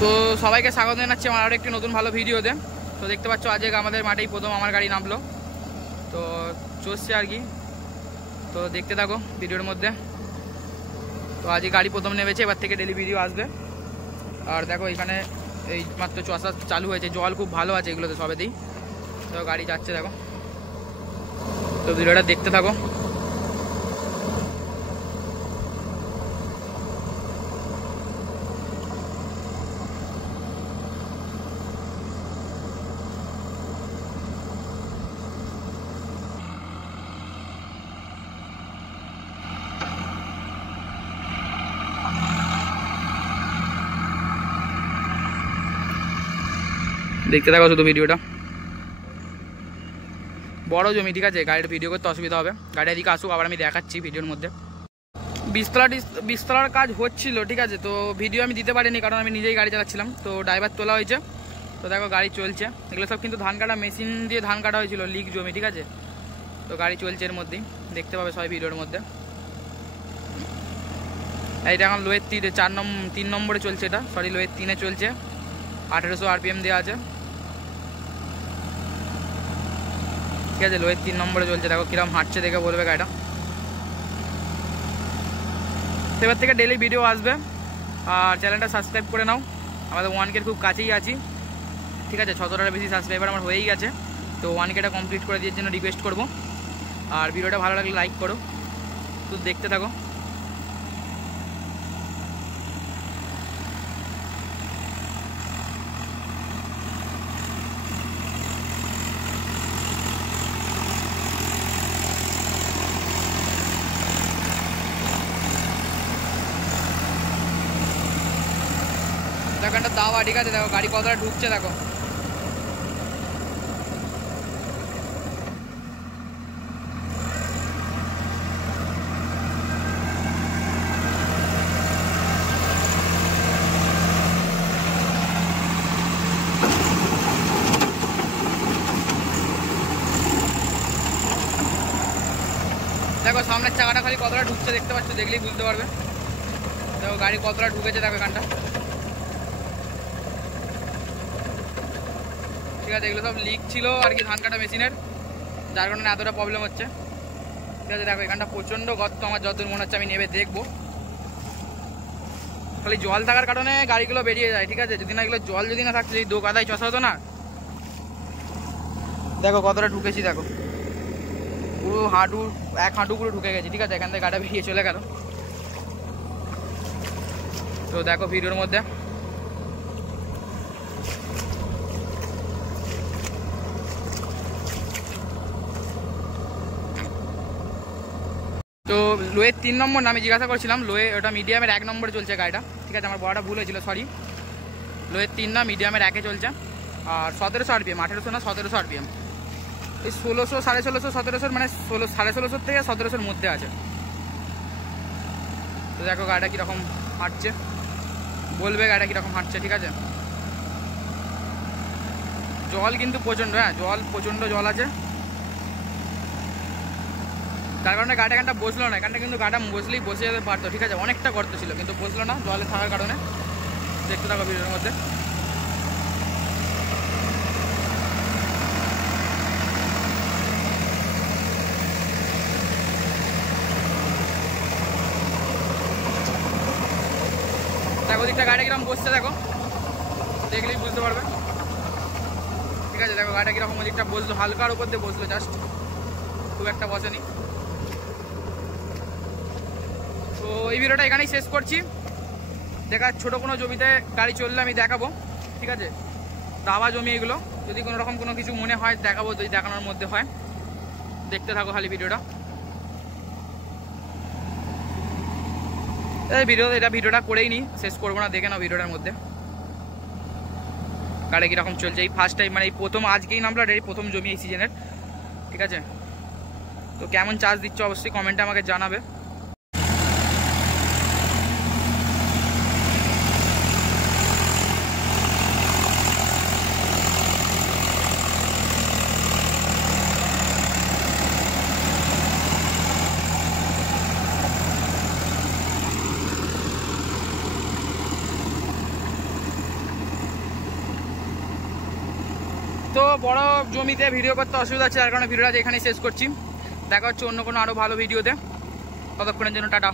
তো সবাইকে স্বাগত জানাচ্ছি আমার আরও একটি নতুন ভালো ভিডিওতে। তো দেখতে পাচ্ছ আজকে আমাদের মাঠেই প্রথম আমার গাড়ি নামলো, তো চলছে আর কি। তো দেখতে থাকো ভিডিওর মধ্যে। তো আজকে গাড়ি প্রথম নেমেছে, এবার থেকে ডেলি ভিডিও আসবে। আর দেখো এখানে এই মাত্র চষা চালু হয়েছে, জল খুব ভালো আছে এগুলোতে সবেতেই। তো গাড়ি যাচ্ছে দেখো, তো ভিডিওটা দেখতে থাকো। দেখতে থাকো শুধু ভিডিওটা। বড় জমি, ঠিক আছে, গাড়ির ভিডিও করতে অসুবিধা হবে। গাড়ি এদিকে আসুক, আবার আমি দেখাচ্ছি ভিডিওর মধ্যে। বিস্তলার কাজ হচ্ছিল, ঠিক আছে। তো ভিডিও আমি দিতে পারিনি কারণ আমি নিজেই গাড়ি চালাচ্ছিলাম। তো ড্রাইভার তোলা হয়েছে, তো দেখো গাড়ি চলছে। এগুলো সব কিন্তু ধান কাটা মেশিন দিয়ে ধান কাটা হয়েছিল, লিক জমি, ঠিক আছে। তো গাড়ি চলছে এর মধ্যেই, দেখতে পাবে সবাই ভিডিওর মধ্যে। এইটা এখন লোয়ের 3 নম্বরে চলছে, এটা সরি লোয়ের 3-এ চলছে। 1800 RPM দেওয়া আছে, ঠিক আছে। লোয়ের 3 নম্বরে চলছে, দেখো কিরম হাঁটছে দেখে বলবে গাড়িটা। এবার থেকে ডেলি ভিডিও আসবে, আর চ্যানেলটা সাবস্ক্রাইব করে নাও। আমাদের 1K খুব কাছেই আছি, ঠিক আছে। 600টার বেশি সাবস্ক্রাইবার আমার হয়েই গেছে। তো 1Kটা কমপ্লিট করে দেওয়ার জন্য রিকোয়েস্ট করবো। আর ভিডিওটা ভালো লাগলে লাইক করো, তো দেখতে থাকো। দেখো একটা দাওয়া, ঠিক আছে। দেখো গাড়ি কতটা ঢুকছে দেখো। দেখো সামনের চাকাটা খালি কতটা ঢুকছে দেখতে পাচ্ছ, দেখলেই বুঝতে পারবে। দেখো গাড়ি কতটা ঢুকেছে দেখো এখানটা, ঠিক আছে। এগুলো সব লিক ছিল আর কি ধান কাটা মেশিনের, যার কারণে এতটা প্রবলেম হচ্ছে, ঠিক আছে। দেখো এখানটা প্রচণ্ড গর্ত, আমার যতদূর মনে হচ্ছে আমি নেমে দেখবো। খালি জল থাকার কারণে গাড়িগুলো বেরিয়ে যায়, ঠিক আছে। যদি না এগুলো জল যদি না থাকতো, যদি দো কাদায় চষা হতো না। দেখো কতটা ঢুকেছি দেখো, পুরো হাঁটু, 1 হাঁটু পুরো ঢুকে গেছি, ঠিক আছে। এখান থেকে গাড়িটা বেরিয়ে চলে গেল। তো দেখো ভিডিওর মধ্যে। তো লোয়ের 3 নম্বর না, আমি জিজ্ঞাসা করছিলাম লোয়ে, ওটা মিডিয়ামের 1 নম্বরে চলছে গাড়িটা, ঠিক আছে। আমার বড়টা ভুল হয়েছিল, সরি। লোয়ের 3 না, মিডিয়ামের 1-এ চলছে। আর 1700 RPM, 1800 না 1700 RPM। এই 1600, 1650, 1700, মানে 1650 থেকে 1700-র মধ্যে আছে। তো দেখো গাড়িটা কীরকম হাঁটছে, বলবে গাড়িটা কীরকম হাঁটছে, ঠিক আছে। জল কিন্তু প্রচণ্ড, হ্যাঁ জল প্রচণ্ড জল আছে, তার কারণে গাড়িটা এখানটা বসলো না। এখানটা কিন্তু গাড়িটা বসলেই বসে যেতে পারতো, ঠিক আছে। অনেকটা গর্ত ছিল কিন্তু বসলো না জলে থাকার কারণে। দেখতে থাকো ভিডিওর মধ্যে। দেখো ওদিকটা গাড়িটা কিরকম বসছে দেখো, দেখলেই বুঝতে পারবে, ঠিক আছে। দেখো গাড়িটা কিরকম ওদিকটা বসলো, হালকার উপর দিয়ে বসলো, জাস্ট, খুব একটা বসেনি। তো এই ভিডিওটা এখানেই শেষ করছি। দেখা ছোটো কোনো জমিতে গাড়ি চললে আমি দেখাবো, ঠিক আছে। দাবা জমি এগুলো, যদি কোনো রকম কোনো কিছু মনে হয় দেখাবো, যদি দেখানোর মধ্যে হয়। দেখতে থাকো খালি ভিডিওটা। ভিডিওটা করেই নি, শেষ করবো না, দেখে নাও ভিডিওটার মধ্যে গাড়ি কীরকম চলছে। এই ফার্স্ট টাইম, মানে এই প্রথম আজকেই নামলো, আর এই প্রথম জমি এই সিজনের, ঠিক আছে। তো কেমন চার্জ দিচ্ছ অবশ্যই কমেন্টে আমাকে জানাবে। এত বড় জমিতে ভিডিও করতে অসুবিধা হচ্ছে, যার কারণে ভিডিওটা এখানেই শেষ করছি। দেখা হচ্ছে অন্য কোনো আরও ভালো ভিডিওতে। ততক্ষণের জন্য টাটা।